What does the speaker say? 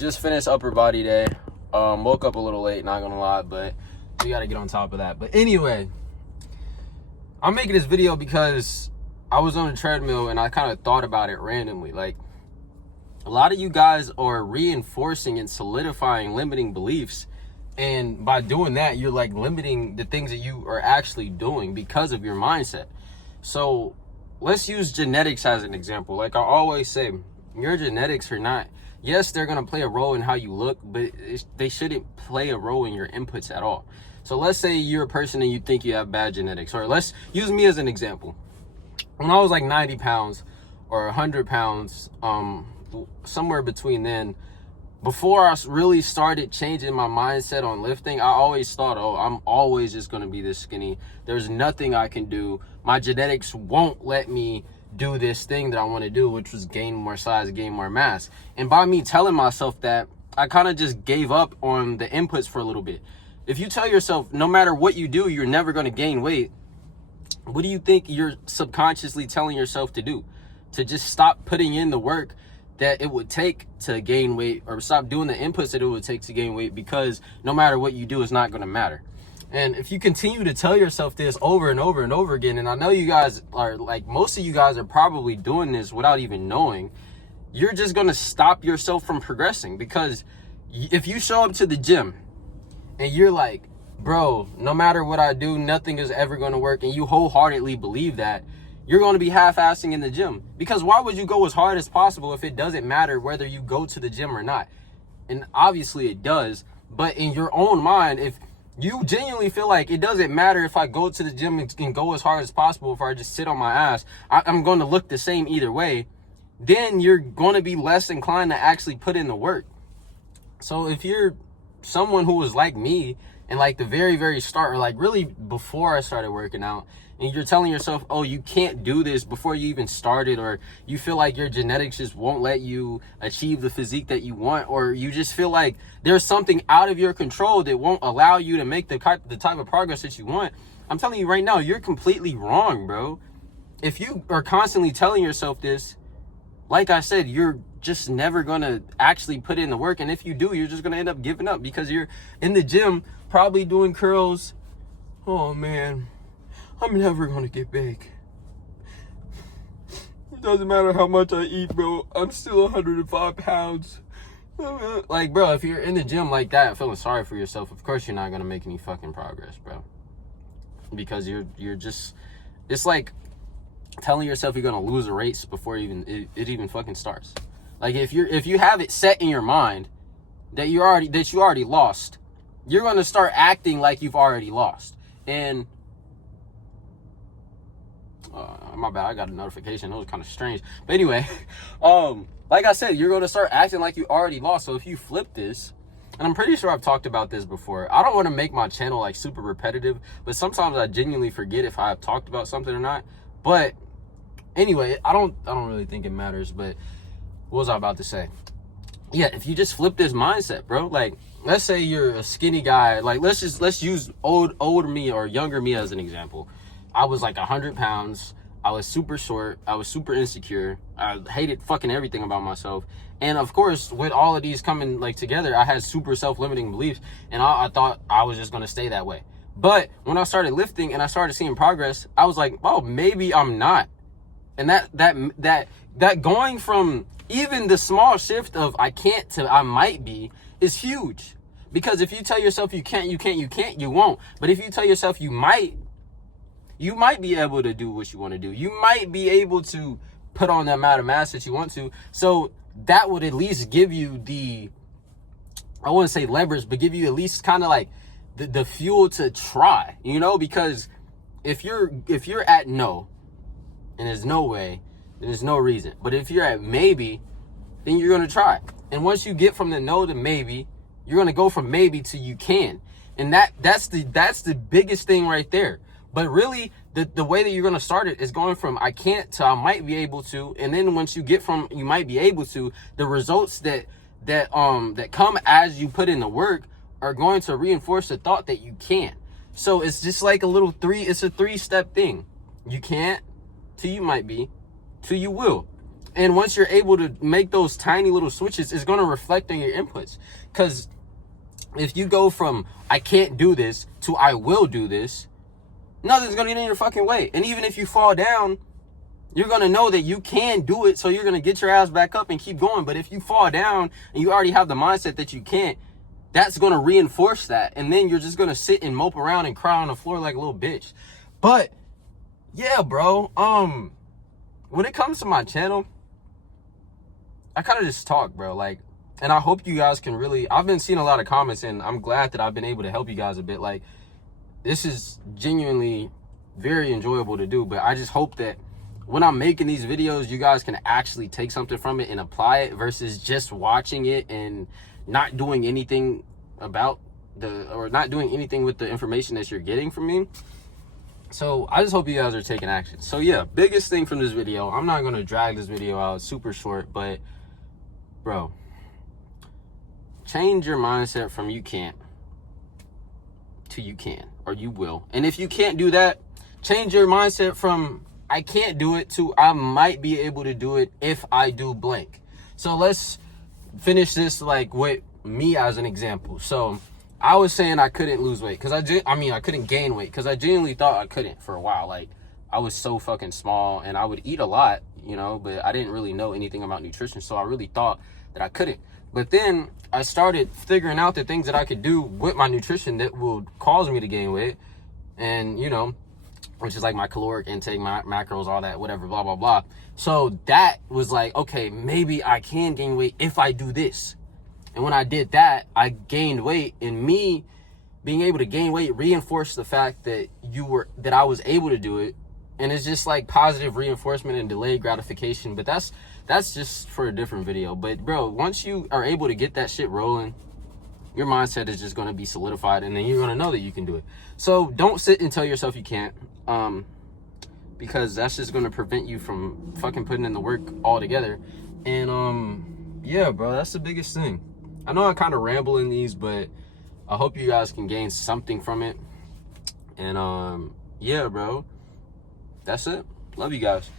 Just finished upper body day. Woke up a little late, not gonna lie, but we gotta get on top of that. But anyway, I'm making this video because I was on a treadmill and I kind of thought about it randomly. Like, a lot of you guys are reinforcing and solidifying limiting beliefs, and by doing that, you're like limiting the things that you are actually doing because of your mindset. So let's use genetics as an example. Like I always say, your genetics are not, yes, they're going to play a role in how you look, but they shouldn't play a role in your inputs at all. So let's say you're a person and you think you have bad genetics, or let's use me as an example. When I was like 90 pounds or 100 pounds, somewhere between then, before I really started changing my mindset on lifting, I always thought, oh, I'm always just going to be this skinny. There's nothing I can do. My genetics won't let me do this thing that I want to do, which was gain more size, gain more mass. And by me telling myself that, I kind of just gave up on the inputs for a little bit. If you tell yourself, no matter what you do, you're never going to gain weight, what do you think you're subconsciously telling yourself to do? To just stop putting in the work that it would take to gain weight, or stop doing the inputs that it would take to gain weight, because no matter what you do, it's not going to matter. And if you continue to tell yourself this over and over and over again, and I know you guys are like, most of you guys are probably doing this without even knowing, you're just going to stop yourself from progressing. Because if you show up to the gym and you're like, bro, no matter what I do, nothing is ever going to work, and you wholeheartedly believe that, you're going to be half-assing in the gym. Because why would you go as hard as possible if it doesn't matter whether you go to the gym or not? And obviously it does, but in your own mind, if you genuinely feel like it doesn't matter if I go to the gym and go as hard as possible, if I just sit on my ass, I'm going to look the same either way, then you're going to be less inclined to actually put in the work. So if you're someone who was like me, and like the very, very start, or like really before I started working out, and you're telling yourself, oh, you can't do this before you even started, or you feel like your genetics just won't let you achieve the physique that you want, or you just feel like there's something out of your control that won't allow you to make the type of progress that you want, I'm telling you right now, you're completely wrong, bro. If you are constantly telling yourself this, like I said, you're just never going to actually put in the work. And if you do, you're just going to end up giving up, because you're in the gym probably doing curls. Oh, man, I'm never going to get big. It doesn't matter how much I eat, bro. I'm still 105 pounds. Like, bro, if you're in the gym like that, feeling sorry for yourself, of course you're not going to make any fucking progress, bro. Because you're just, it's like telling yourself you're going to lose a race before it even fucking starts. Like, if you have it set in your mind that you already lost, you're going to start acting like you've already lost. And my bad, I got a notification. It was kind of strange. But anyway, like I said, you're going to start acting like you already lost. So if you flip this, and I'm pretty sure I've talked about this before. I don't want to make my channel like super repetitive, but sometimes I genuinely forget if I have talked about something or not. But anyway, I don't really think it matters. But what was I about to say? Yeah, if you just flip this mindset, bro, like, let's say you're a skinny guy. Like, let's use older me or younger me as an example. I was like 100 pounds. I was super short. I was super insecure. I hated fucking everything about myself. And of course, with all of these coming like together, I had super self-limiting beliefs, and I thought I was just going to stay that way. But when I started lifting and I started seeing progress, I was like, oh, maybe I'm not. And that going from even the small shift of I can't to I might be is huge. Because if you tell yourself you can't, you won't. But if you tell yourself you might be able to do what you want to do. You might be able to put on the amount of mass that you want to. So that would at least give you I wouldn't say leverage, but give you at least kind of like the fuel to try, because if you're at no, and there's no way, then there's no reason. But if you're at maybe, then you're going to try. And once you get from the no to maybe, you're going to go from maybe to you can. And that's the biggest thing right there. But really, the way that you're going to start it is going from I can't to I might be able to. And then once you get from you might be able to, the results that come as you put in the work are going to reinforce the thought that you can. So it's just like it's a 3-step thing. You can't to you might be to you will. And once you're able to make those tiny little switches, it's going to reflect on your inputs. Because if you go from I can't do this to I will do this, nothing's going to get in your fucking way. And even if you fall down, you're going to know that you can do it. So you're going to get your ass back up and keep going. But if you fall down and you already have the mindset that you can't, that's going to reinforce that. And then you're just going to sit and mope around and cry on the floor like a little bitch. But yeah, bro, when it comes to my channel, I kind of just talk, bro. Like, and I hope you guys can really, I've been seeing a lot of comments and I'm glad that I've been able to help you guys a bit. Like, this is genuinely very enjoyable to do, but I just hope that when I'm making these videos, you guys can actually take something from it and apply it versus just watching it and not doing anything about or not doing anything with the information that you're getting from me. So I just hope you guys are taking action. So yeah, biggest thing from this video, I'm not going to drag this video out, super short, but bro, change your mindset from you can't to you can, or you will. And if you can't do that, change your mindset from I can't do it to I might be able to do it if I do blank. So let's finish this like with me as an example. So I was saying I couldn't lose weight because I couldn't gain weight because I genuinely thought I couldn't for a while. Like, I was so fucking small and I would eat a lot, you know, but I didn't really know anything about nutrition. So I really thought that I couldn't. But then I started figuring out the things that I could do with my nutrition that would cause me to gain weight. And, you know, which is like my caloric intake, my macros, all that, whatever, blah, blah, blah. So that was like, okay, maybe I can gain weight if I do this. And when I did that, I gained weight, and me being able to gain weight reinforced the fact that I was able to do it. And it's just like positive reinforcement and delayed gratification. But that's just for a different video. But bro, once you are able to get that shit rolling, your mindset is just going to be solidified, and then you're going to know that you can do it. So don't sit and tell yourself you can't, because that's just going to prevent you from fucking putting in the work altogether. And yeah, bro, that's the biggest thing. I know I kind of ramble in these, but I hope you guys can gain something from it. And yeah, bro, that's it. Love you guys.